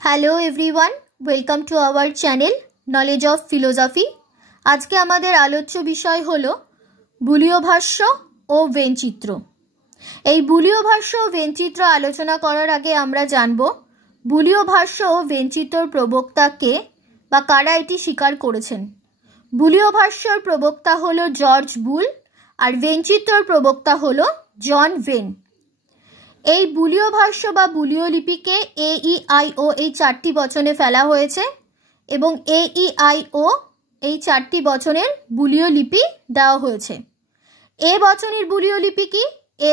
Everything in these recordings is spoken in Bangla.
Hello everyone, welcome to our channel knowledge of philosophy. আজকে আমাদের আলোচ্য বিষয় হলো বুলীয় ভাষ্য ও ভেনচিত্র। এই বুলীয় ভাষ্য ও ভেনচিত্র আলোচনা করার আগে আমরা জানব বুলীয় ভাষ্য ও ভেনচিত্রর প্রবক্তা কে বা কারা এটি স্বীকার করেছেন। বুলীয় ভাষ্যর প্রবক্তা হলো জর্জ বুল আর ভেনচিত্রর প্রবক্তা হলো জন ভেন। এই বুলীয় ভাষ্য বা বুলীয় লিপিকে AEIO এই চারটি বচনে ফেলা হয়েছে এবং AEIO এই চারটি বচনের বুলীয় লিপি দেওয়া হয়েছে। এ বচনের বুলীয় লিপি কি?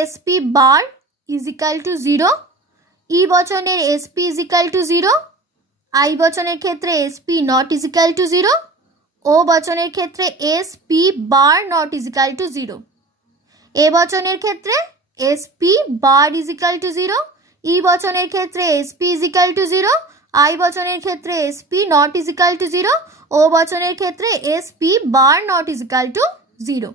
SP bar equal to 0, E বচনের SP ইজিক্যাল টু 0, আই বচনের ক্ষেত্রে SP not equal to 0, O বচনের ক্ষেত্রে SP bar not equal to 0। A বচনের ক্ষেত্রে SP bar equal to 0, E বচনের ক্ষেত্রে SP ইজিক্যাল টু 0, আই বচনের ক্ষেত্রে SP not equal to 0, O বচনের ক্ষেত্রে SP bar not equal to 0।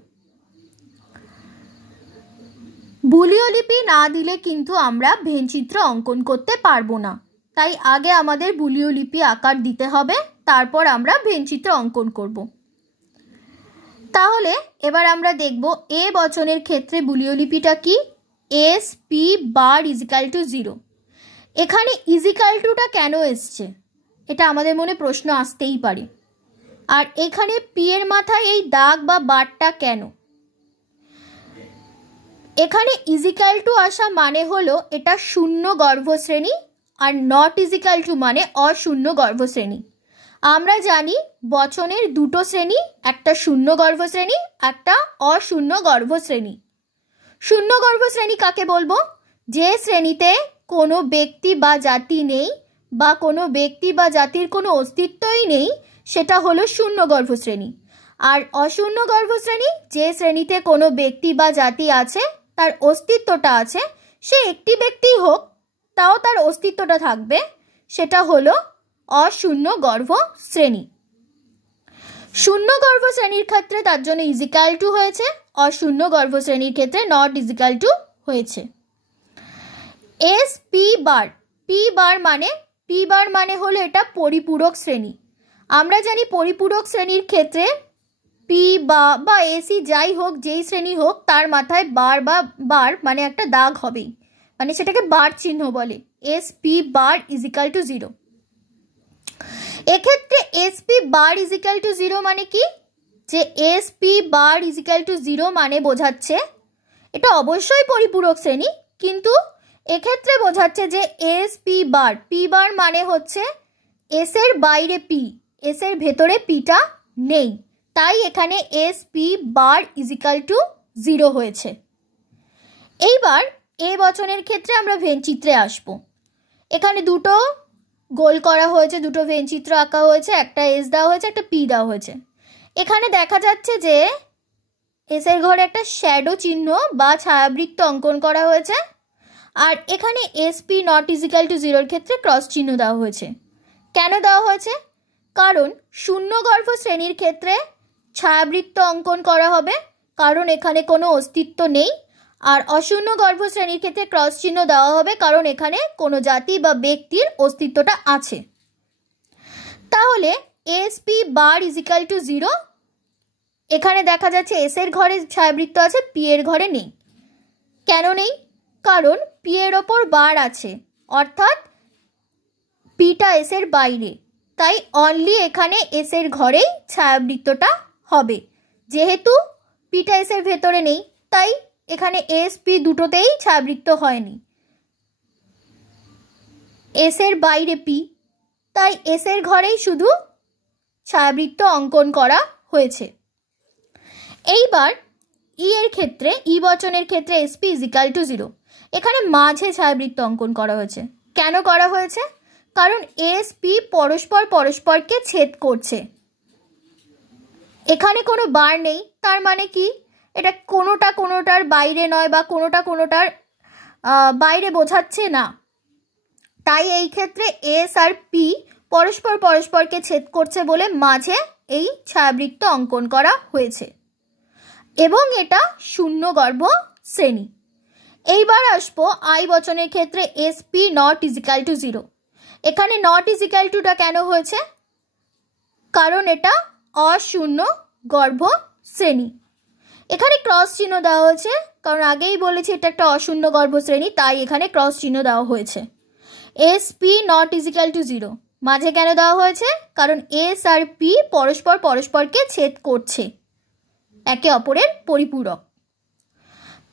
বুলীয় লিপি না দিলে কিন্তু আমরা ভেনচিত্র অঙ্কন করতে পারবো না, তাই আগে আমাদের বুলীয় লিপি আকার দিতে হবে, তারপর আমরা ভেনচিত্র অঙ্কন করব। তাহলে এবার আমরা দেখব এ বচনের ক্ষেত্রে বুলীয় লিপিটা কি? SP bar equal to 0। এখানে ইজিক্যাল টুটা কেন এসছে, এটা আমাদের মনে প্রশ্ন আসতেই পারে। আর এখানে পি এর মাথায় এই দাগ বা বারটা কেন? এখানে ইজিক্যাল টু আসা মানে হলো এটা শূন্য গর্ভশ্রেণী, আর নট ইজিক্যাল টু মানে অশূন্য গর্ভশ্রেণী। আমরা জানি বচনের দুটো শ্রেণী, একটা শূন্য গর্ভশ্রেণী, একটা অশূন্য গর্ভশ্রেণী। শূন্য গর্ভশ্রেণী কাকে বলবো? যে শ্রেণীতে কোনো ব্যক্তি বা জাতি নেই বা কোনো ব্যক্তি বা জাতির কোনো অস্তিত্বই নেই, সেটা হলো শূন্য গর্ভশ্রেণী। আর অশূন্য গর্ভশ্রেণী যে শ্রেণীতে কোনো ব্যক্তি বা জাতি আছে, তার অস্তিত্বটা আছে, সে একটি ব্যক্তিই হোক তাও তার অস্তিত্বটা থাকবে, সেটা হলো অশূন্য গর্ভ শ্রেণী। শূন্য গর্ভ শ্রেণীর ক্ষেত্রে তার জন্য ইজিক্যাল টু হয়েছে, অশূন্য গর্ভ শ্রেণীর ক্ষেত্রে নট ইজিক্যাল টু হয়েছে। SP বার, পি বার মানে হলো এটা পরিপূরক শ্রেণী। আমরা জানি পরিপূরক শ্রেণীর ক্ষেত্রে পি বা এসি যাই হোক, যেই শ্রেণী হোক, তার মাথায় বার মানে একটা দাগ হবেই, মানে সেটাকে বার চিহ্ন বলে। SP bar equal to 0। এক্ষেত্রে SP বার ইজিক্যাল টু 0 মানে কি? যে SP বার ইজিক্যাল টু 0 মানে বোঝাচ্ছে এটা অবশ্যই পরিপূরক শ্রেণী, কিন্তু এক্ষেত্রে বোঝাচ্ছে যে SP বার, পি বার মানে হচ্ছে এস এর বাইরে পি, এস এর ভেতরে পিটা নেই, তাই এখানে SP বার ইজিক্যাল টু 0 হয়েছে। এইবার এ বচনের ক্ষেত্রে আমরা ভেনচিত্রে আসব। এখানে দুটো গোল করা হয়েছে, দুটো ভেনচিত্র আঁকা হয়েছে, একটা S দেওয়া হয়েছে, একটা P দেওয়া হয়েছে। এখানে দেখা যাচ্ছে যে এস এর ঘরে একটা শ্যাডো চিহ্ন বা ছায়াবৃত্ত অঙ্কন করা হয়েছে, আর এখানে SP নট ইজিক্যাল টু 0 ক্ষেত্রে ক্রস চিহ্ন দেওয়া হয়েছে। কেন দেওয়া হয়েছে? কারণ শূন্য গর্ভ শ্রেণীর ক্ষেত্রে ছায়াবৃত্ত অঙ্কন করা হবে, কারণ এখানে কোনো অস্তিত্ব নেই, আর অশূন্য গর্ভ শ্রেণীর ক্ষেত্রে ক্রস চিহ্ন দেওয়া হবে, কারণ এখানে কোনো জাতি বা ব্যক্তির অস্তিত্বটা আছে। তাহলে SP বার ইজিক্যাল টু 0, এখানে দেখা যাচ্ছে এস এর ঘরে ছায়াবৃত্ত আছে, পি এর ঘরে নেই। কেন নেই? কারণ পি এর ওপর বার আছে, অর্থাৎ পিটা এস এর বাইরে, তাই অনলি এখানে এস এর ঘরেই ছায়াবৃত্তটা হবে। যেহেতু পিটা এস এর ভেতরে নেই, তাই এখানে SP দুটোতেই ছায়াবৃত্ত হয়নি। এস এর বাইরে পি, তাই এস এর ঘরেই শুধু ছায়াবৃত্ত অঙ্কন করা হয়েছে। এইবার ই এর ক্ষেত্রে, ই বচনের ক্ষেত্রে SP ইজিক্যাল টু 0, এখানে মাঝে ছায়াবৃত্ত অঙ্কন করা হয়েছে। কেন করা হয়েছে? কারণ SP পরস্পরকে ছেদ করছে। এখানে কোনো বার নেই, তার মানে কি এটা কোনোটার বাইরে নয় বা কোনোটার বাইরে বোঝাচ্ছে না, তাই এই ক্ষেত্রে S আর P পরস্পরকে ছেদ করছে বলে মাঝে এই ছায়াবৃত্ত অঙ্কন করা হয়েছে, এবং এটা শূন্য গর্ভ শ্রেণী। এইবার আসবো আই বচনের ক্ষেত্রে SP নট ইজিক্যাল টু 0। এখানে নট ইজ ইকুয়াল টুটা কেন হয়েছে? কারণ এটা অশূন্য গর্ভ শ্রেণী। এখানে ক্রস চিহ্ন দেওয়া হয়েছে, কারণ আগেই বলেছি এটা একটা অশূন্য গর্ভ শ্রেণী, তাই এখানে ক্রস চিহ্ন দেওয়া হয়েছে। S P not is equal to 0 মাঝে কেন দেওয়া হয়েছে? কারণ এস আর পি পরস্পরকে ছেদ করছে, একে অপরের পরিপূরক।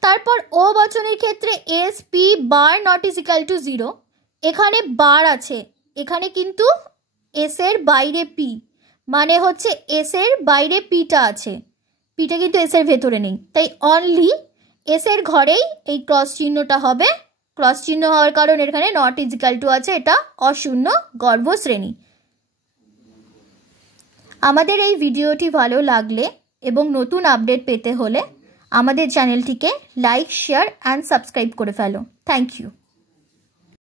তারপর ও বচনের ক্ষেত্রে S P bar not is equal to 0, এখানে বার আছে, এখানে কিন্তু এস এর বাইরে পি, মানে হচ্ছে এস এর বাইরে পিটা আছে, পিটা কিন্তু এস এর ভেতরে নেই, তাই অনলি এস এর ঘরেই এই ক্রস চিহ্নটা হবে। ক্রস চিহ্ন হওয়ার কারণ এখানে নট ইজ ইকুয়াল টু আছে, এটা অশূন্য গর্ভ শ্রেণী। আমাদের এই ভিডিওটি ভালো লাগলে এবং নতুন আপডেট পেতে হলে আমাদের চ্যানেলটিকে লাইক, শেয়ার অ্যান্ড সাবস্ক্রাইব করে ফেলো। Thank you.